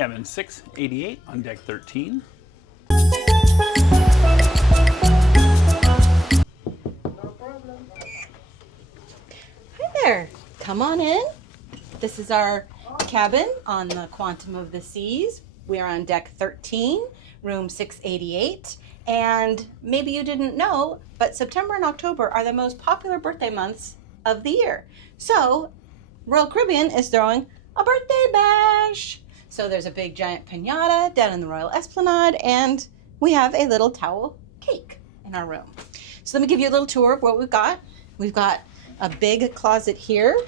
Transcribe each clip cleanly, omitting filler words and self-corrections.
Cabin 688 on deck 13. Hi there, come on in. This is our cabin on the Quantum of the Seas. We are on deck 13, room 688. And maybe you didn't know, but September and October are the most popular birthday months of the year. So Royal Caribbean is throwing a birthday bash. So there's a big giant piñata down in the Royal Esplanade, and we have a little towel cake in our room. So let me give you a little tour of what we've got. We've got a big closet here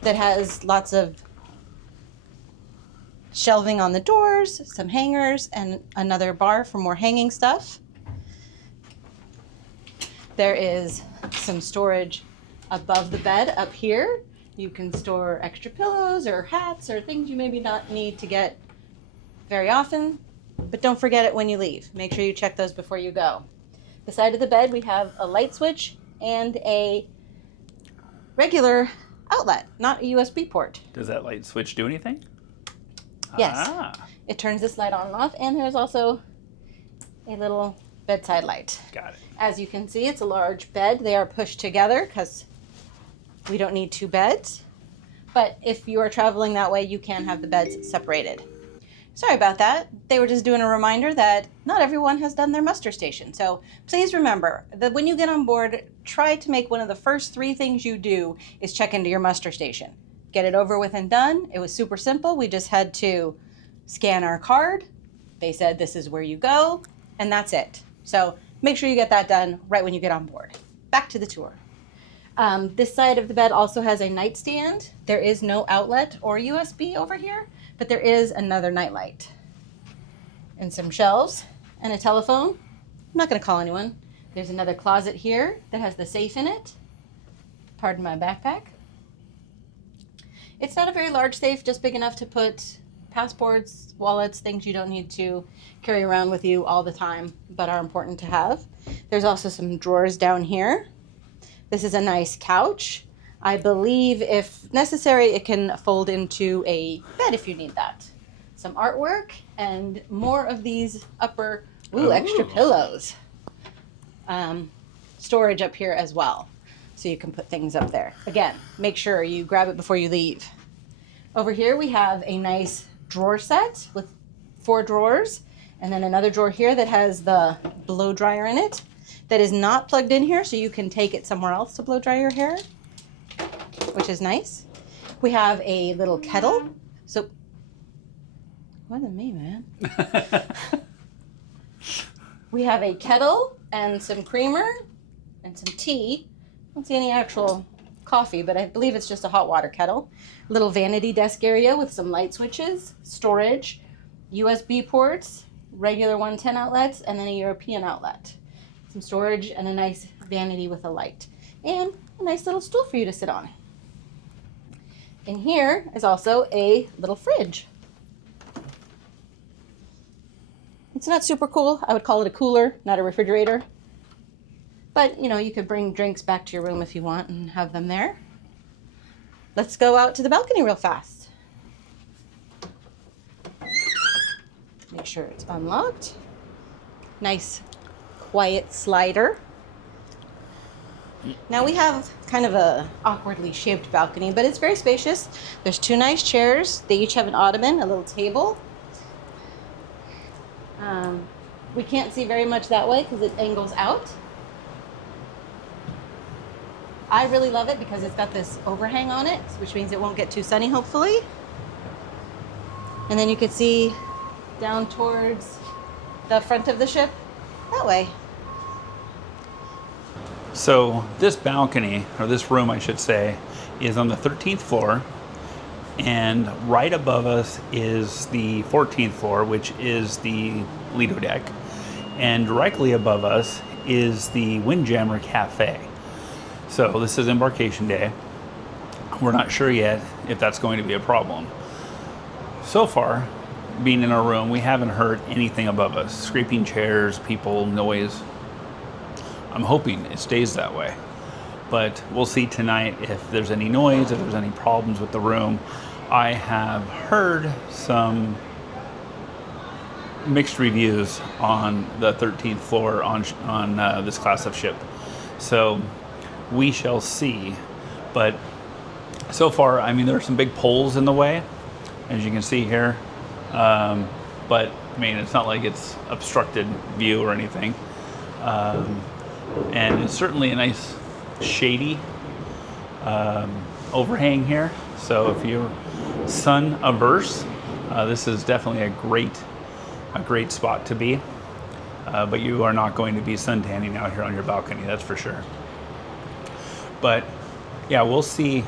that has lots of shelving on the doors, some hangers, and another bar for more hanging stuff. There is some storage above the bed up here. You can store extra pillows or hats or things you maybe not need to get very often, but don't forget it when you leave. Make sure you check those before you go. Beside of the bed, we have a light switch and a regular outlet, not a USB port. Does that light switch do anything? Yes. Ah. It turns this light on and off, and there's also a little bedside light. Got it. As you can see, it's a large bed. They are pushed together because we don't need two beds. But if you are traveling that way, you can have the beds separated. Sorry about that. They were just doing a reminder that not everyone has done their muster station. So please remember that when you get on board, try to make one of the first 3 things you do is check into your muster station. Get it over with and done. It was super simple. We just had to scan our card. They said this is where you go, and that's it. So make sure you get that done right when you get on board. Back to the tour. This side of the bed also has a nightstand. There is no outlet or USB over here, but there is another nightlight and some shelves and a telephone. I'm not going to call anyone. There's another closet here that has the safe in it. Pardon my backpack. It's not a very large safe, just big enough to put passports, wallets, things you don't need to carry around with you all the time, but are important to have. There's also some drawers down here. This is a nice couch. I believe if necessary, it can fold into a bed if you need that. Some artwork and more of these upper, extra pillows. Storage up here as well. So you can put things up there. Again, make sure you grab it before you leave. Over here we have a nice drawer set with 4 drawers, and then another drawer here that has the blow dryer in it that is not plugged in here, so you can take it somewhere else to blow dry your hair, which is nice. We have a little kettle. So, more than me, man. We have a kettle and some creamer and some tea. I don't see any actual coffee, but I believe it's just a hot water kettle. Little vanity desk area with some light switches, storage, USB ports, regular 110 outlets, and then a European outlet. Some storage and a nice vanity with a light. And a nice little stool for you to sit on. In here is also a little fridge. It's not super cool. I would call it a cooler, not a refrigerator. But, you could bring drinks back to your room if you want and have them there. Let's go out to the balcony real fast. Make sure it's unlocked. Nice, quiet slider. Now we have kind of a awkwardly shaped balcony, but it's very spacious. There's 2 nice chairs. They each have an ottoman, a little table. We can't see very much that way because it angles out. I really love it because it's got this overhang on it, which means it won't get too sunny, hopefully. And then you can see down towards the front of the ship that way. So this balcony, or this room I should say, is on the 13th floor, and right above us is the 14th floor, which is the Lido deck, and directly above us is the Windjammer Cafe. So this is embarkation day. We're not sure yet if that's going to be a problem. So far, being in our room, we haven't heard anything above us. Scraping chairs, people, noise. I'm hoping it stays that way. But we'll see tonight if there's any noise, if there's any problems with the room. I have heard some mixed reviews on the 13th floor on this class of ship. So we shall see. But so far, I mean, there are some big poles in the way, as you can see here. But I mean, it's not like it's obstructed view or anything. And it's certainly a nice shady overhang here. So if you're sun averse, this is definitely a great spot to be. But you are not going to be suntanning out here on your balcony, that's for sure. But yeah, we'll see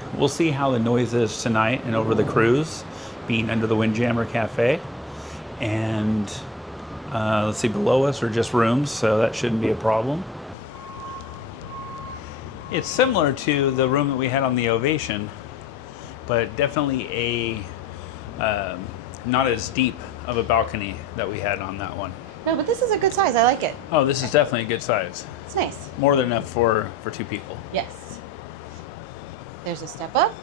how the noise is tonight and over the cruise, being under the Windjammer Cafe. And let's see, below us are just rooms, so that shouldn't be a problem. It's similar to the room that we had on the Ovation, but definitely a not as deep of a balcony that we had on that one. No, but this is a good size. I like it. Oh, this is definitely a good size. It's nice. More than enough for 2 people. Yes. There's a step up.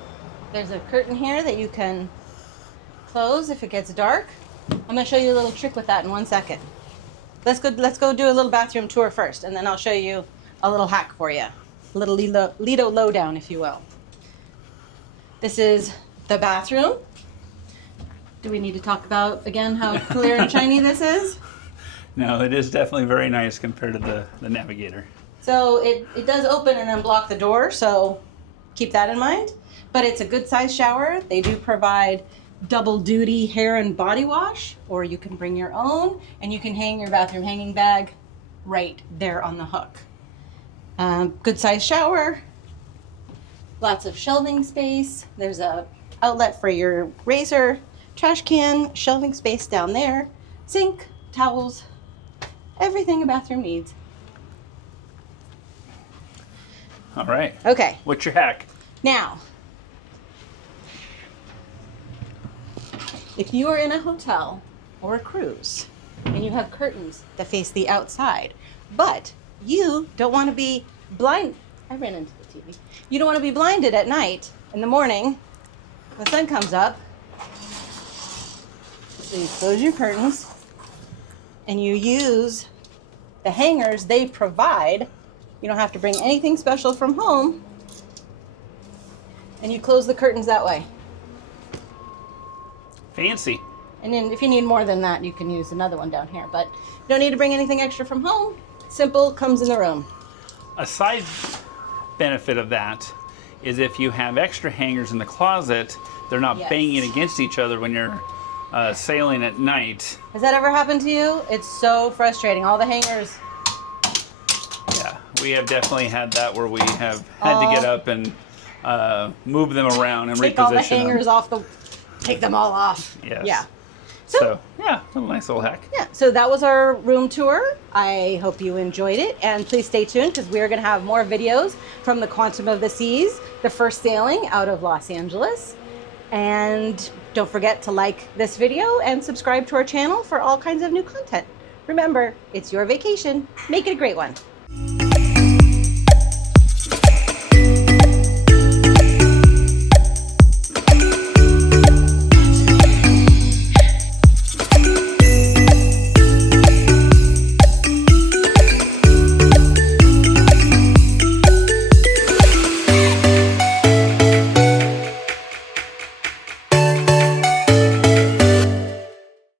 There's a curtain here that you can close if it gets dark. I'm going to show you a little trick with that in 1 second. Let's go do a little bathroom tour first, and then I'll show you a little hack for you. A little Lido lowdown, if you will. This is the bathroom. Do we need to talk about, again, how clear and shiny this is? No, it is definitely very nice compared to the Navigator. So it does open and unblock the door, so keep that in mind. But it's a good size shower. They do provide double duty hair and body wash, or you can bring your own, and you can hang your bathroom hanging bag right there on the hook. Good size shower, lots of shelving space. There's a outlet for your razor, trash can, shelving space down there, sink, towels, everything a bathroom needs. All right. Okay. What's your hack? Now, if you are in a hotel or a cruise and you have curtains that face the outside, but you don't want to be blind. I ran into the TV. You don't want to be blinded at night. In the morning, the sun comes up. So you close your curtains and you use the hangers they provide. You don't have to bring anything special from home. And you close the curtains that way. Fancy. And then if you need more than that, you can use another one down here. But you don't need to bring anything extra from home. Simple, comes in the room. A side benefit of that is if you have extra hangers in the closet, they're not banging against each other when you're sailing at night. Has that ever happened to you? It's so frustrating. All the hangers. Yeah, we have definitely had that where we have had to get up and move them around and take reposition all the hangers them. off the. Take them all off. Yes. Yeah. So yeah, a nice little hack. Yeah, so that was our room tour. I hope you enjoyed it, and please stay tuned because we're going to have more videos from the Quantum of the Seas, the first sailing out of Los Angeles. And don't forget to like this video and subscribe to our channel for all kinds of new content. Remember, it's your vacation. Make it a great one.